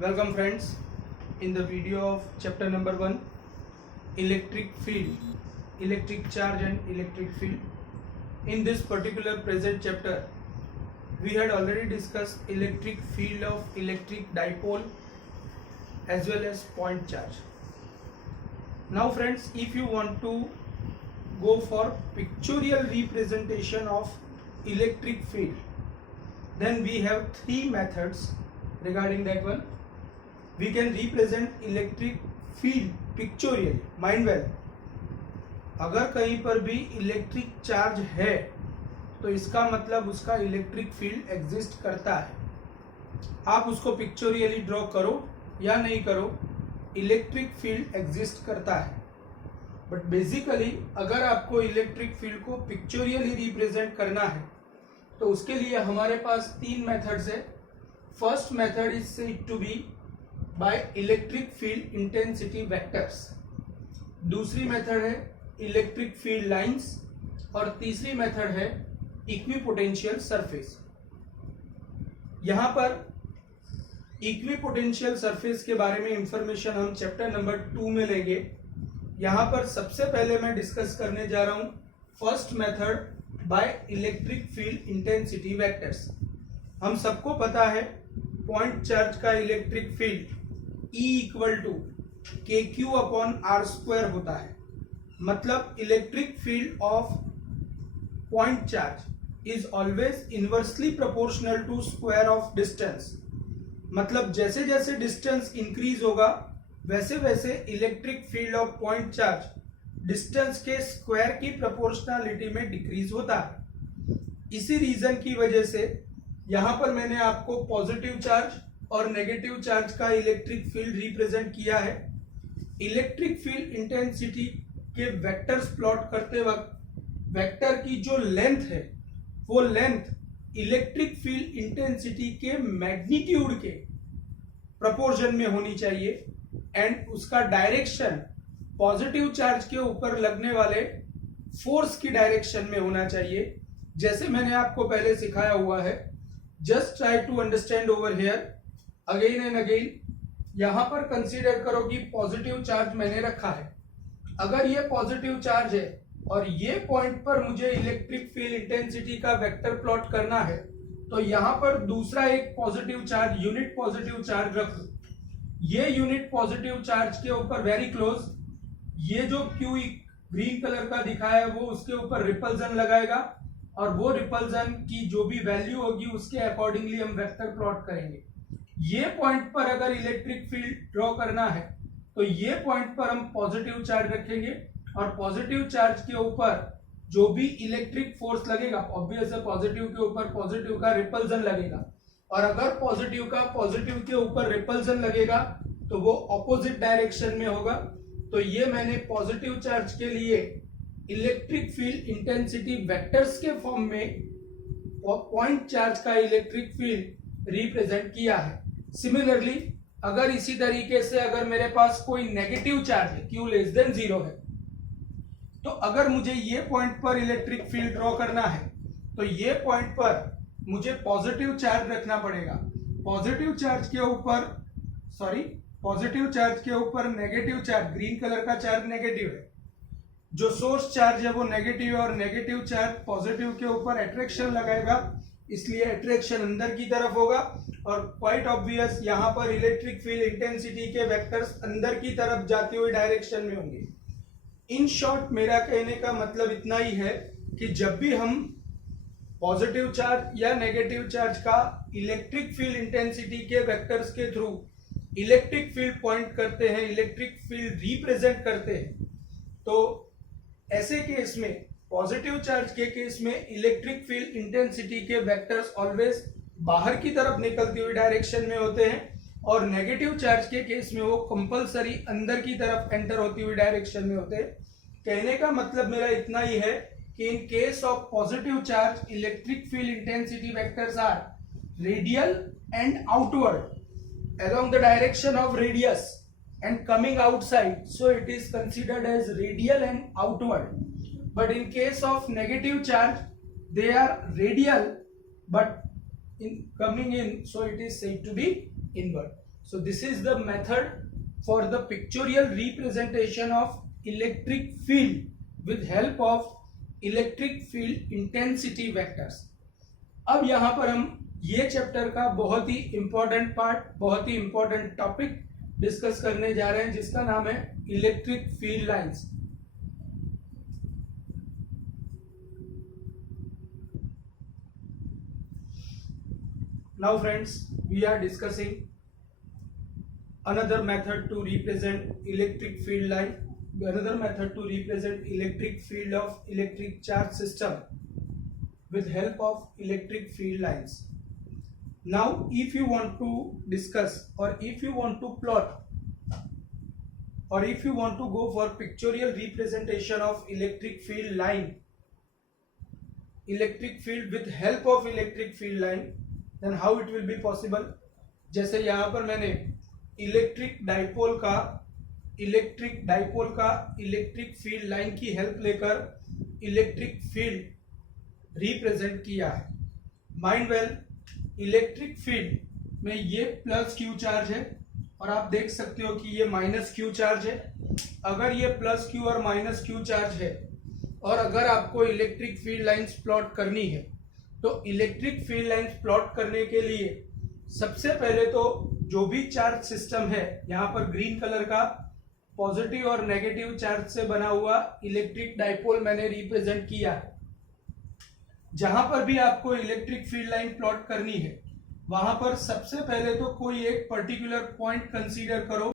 Welcome friends in the video of chapter number 1, electric field, electric charge and electric field. In this particular present chapter we had already discussed electric field of electric dipole as well as point charge. Now friends, if you want to go for pictorial representation of electric field, then we have three methods regarding that one. We can represent electric field pictorially. Mind well, अगर कहीं पर भी electric charge है तो इसका मतलब उसका electric field exist करता है. आप उसको पिक्चोरियली ड्रॉ करो या नहीं करो, इलेक्ट्रिक फील्ड एग्जिस्ट करता है. बट बेसिकली अगर आपको इलेक्ट्रिक फील्ड को पिक्चोरियली रिप्रेजेंट करना है तो उसके लिए हमारे पास तीन मेथड्स है. First method is said to be by electric field intensity vectors, दूसरी मेथड है इलेक्ट्रिक फील्ड लाइंस और तीसरी मेथड है इक्विपोटेंशियल सरफेस. यहां पर इक्विपोटेंशियल सरफेस के बारे में इंफॉर्मेशन हम चैप्टर नंबर 2 में लेंगे. यहां पर सबसे पहले मैं डिस्कस करने जा रहा हूं first method by electric field intensity vectors. हम सबको पता है पॉइंट चार्ज का electric field E equal to KQ upon R² होता है. मतलब electric field of point charge is always inversely proportional to square of distance. मतलब जैसे जैसे डिस्टेंस इंक्रीज होगा वैसे वैसे electric field of point charge distance के स्क्वायर की प्रोपोर्शनलिटी में डिक्रीज होता है. इसी रीजन की वजह से यहां पर मैंने आपको पॉजिटिव चार्ज और नेगेटिव चार्ज का इलेक्ट्रिक फील्ड रिप्रेजेंट किया है. इलेक्ट्रिक फील्ड इंटेंसिटी के वेक्टर्स प्लॉट करते वक्त वेक्टर की जो लेंथ है वो लेंथ इलेक्ट्रिक फील्ड इंटेंसिटी के मैग्नीट्यूड के प्रोपोर्शन में होनी चाहिए एंड उसका डायरेक्शन पॉजिटिव चार्ज के ऊपर लगने वाले फोर्स की डायरेक्शन में होना चाहिए. जैसे मैंने आपको पहले सिखाया हुआ है, just try to understand over here again and again. यहां पर कंसीडर करो कि पॉजिटिव चार्ज मैंने रखा है. अगर ये पॉजिटिव चार्ज है और ये पॉइंट पर मुझे इलेक्ट्रिक फील्ड इंटेंसिटी का वेक्टर प्लॉट करना है तो यहां पर दूसरा एक positive charge, unit positive charge रख दो. ये यूनिट पॉजिटिव चार्ज के ऊपर वेरी क्लोज ये जो Q ग्रीन कलर का दिखाया है वो उसके ऊपर रिपल्जन लगाएगा और वो रिपल्जन की जो भी वैल्यू होगी उसके अकॉर्डिंगली हम वेक्टर प्लॉट करेंगे. ये पॉइंट पर अगर इलेक्ट्रिक फील्ड ड्रॉ करना है तो ये पॉइंट पर हम पॉजिटिव चार्ज रखेंगे और पॉजिटिव चार्ज के ऊपर जो भी इलेक्ट्रिक फोर्स लगेगा ऑब्वियस है पॉजिटिव के ऊपर पॉजिटिव का रिपल्जन लगेगा. और अगर पॉजिटिव का पॉजिटिव के ऊपर रिपल्जन लगेगा तो वो ऑपोजिट डायरेक्शन में होगा. तो ये मैंने पॉजिटिव चार्ज के लिए इलेक्ट्रिक फील्ड इंटेंसिटी वेक्टर्स के फॉर्म में पॉइंट चार्ज का इलेक्ट्रिक फील्ड रिप्रेजेंट किया है. सिमिलरली अगर इसी तरीके से अगर मेरे पास कोई नेगेटिव चार्ज है Q लेस देन 0 है तो अगर मुझे ये पॉइंट पर इलेक्ट्रिक फील्ड ड्रॉ करना है तो ये पॉइंट पर मुझे पॉजिटिव चार्ज रखना पड़ेगा. पॉजिटिव चार्ज के ऊपर नेगेटिव चार्ज, ग्रीन कलर का चार्ज नेगेटिव है, जो सोर्स चार्ज है वो नेगेटिव है और नेगेटिव चार्ज पॉजिटिव के ऊपर अट्रैक्शन लगाएगा इसलिए अट्रैक्शन अंदर की तरफ होगा और क्वाइट ऑब्वियस यहां पर इलेक्ट्रिक फील्ड इंटेंसिटी के वेक्टर्स अंदर की तरफ जाती हुई डायरेक्शन में होंगे. इन शॉर्ट मेरा कहने का मतलब इतना ही है कि जब भी हम पॉजिटिव चार्ज या नेगेटिव चार्ज का इलेक्ट्रिक फील्ड इंटेंसिटी के वेक्टर्स के थ्रू इलेक्ट्रिक फील्ड पॉइंट करते हैं, इलेक्ट्रिक फील्ड रिप्रेजेंट करते हैं, तो ऐसे केस में पॉजिटिव चार्ज के केस में इलेक्ट्रिक फील्ड इंटेंसिटी के वेक्टर्स ऑलवेज बाहर की तरफ निकलती हुई डायरेक्शन में होते हैं और नेगेटिव चार्ज के केस में वो कंपलसरी अंदर की तरफ एंटर होती हुई डायरेक्शन में होते हैं. कहने का मतलब मेरा इतना ही है कि in case of positive charge electric field intensity vectors are radial and outward along the direction of radius and coming outside, so it is considered as radial and outward. But in case of negative charge they are radial but in coming in, so it is said to be inward. So this is the method for the pictorial representation of electric field with help of electric field intensity vectors. अब यहाँ पर हम ये chapter का बहुत ही important part, बहुत ही important topic discuss करने जा रहे हैं, जिसका नाम है electric field lines. Now friends, we are discussing another method to represent electric field line, another method to represent electric field of electric charge system with help of electric field lines. Now if you want to discuss, or if you want to plot, or if you want to go for pictorial representation of electric field line, electric field with help of electric field line, then how it will be possible. जैसे यहाँ पर मैंने electric dipole का electric field line की help लेकर electric field represent किया है. Mind well, electric field में ये प्लस क्यू चार्ज है और आप देख सकते हो कि ये माइनस क्यू चार्ज है. अगर ये प्लस क्यू और माइनस क्यू चार्ज है और अगर आपको इलेक्ट्रिक फील्ड लाइंस प्लॉट करनी है, तो इलेक्ट्रिक फील्ड लाइंस प्लॉट करने के लिए सबसे पहले तो जो भी चार्ज सिस्टम है, यहाँ पर ग्रीन कलर का पॉजिटिव और नेगेटिव चार्ज से बना हुआ इलेक्ट्रिक डाइपोल मैंने रिप्रेजेंट किया है. जहां पर भी आपको इलेक्ट्रिक फील्ड लाइन प्लॉट करनी है, वहां पर सबसे पहले तो कोई एक पर्टिकुलर पॉइंट कंसीडर करो